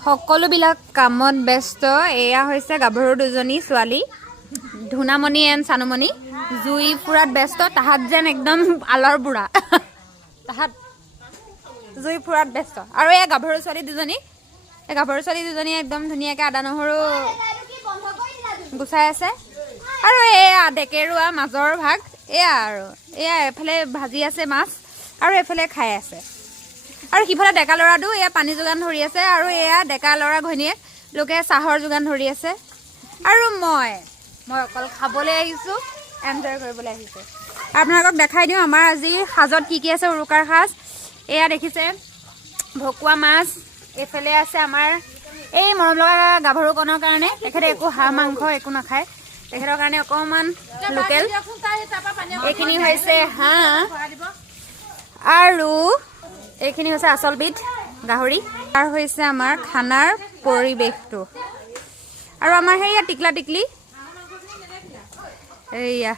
সকলোবিলাক কামত ব্যস্ত এয়া হৈছে গাভৰু দুজনী ছোৱালী ধুনামণি এণ্ড চানুমণি জুই ফুৰাত ব্যস্ত তাহাত যেন একদম আলৰ বুঢ়া তাহাত জুই ফুৰাত ব্যস্ত আৰু এয়া গাভৰু ছোৱালী দুজনী একদম ধুনীয়াকৈ আদা নহৰু গুচাই আছে আৰু এয়া ডেকেৰুৱা মাজৰ ভাগ এয়া আৰু এয়া এফালে ভাজি আছে মাছ আৰু এফালে খাই আছে আৰু সিফালে ডেকা ল'ৰাটো এয়া পানী যোগান ধৰি আছে আৰু এয়া ডেকা ল'ৰা ঘৈণীয়েক লোকে চাহৰ যোগান ধৰি আছে আৰু মই অকল খাবলৈ আহিছোঁ এনজয় কৰিবলৈ আহিছোঁ আপোনালোকক দেখাই দিওঁ আমাৰ আজি সাজত কি আছে উৰুকাৰ সাজ এয়া দেখিছে ভকুৱা মাছ এইফালে আছে আমাৰ এই মৰম লগা গাভৰুকণৰ কাৰণে তেখেতে একো হাঁহ মাংস একো নাখায় তেখেতৰ কাৰণে অকণমান লোকেল এইখিনি হৈছে হাঁহ আৰু এইখিনি হৈছে আচলবিধ গাহৰি আৰু হৈছে আমাৰ খানাৰ পৰিৱেশটো আৰু আমাৰ সেয়া টিকলা টিকলি এইয়া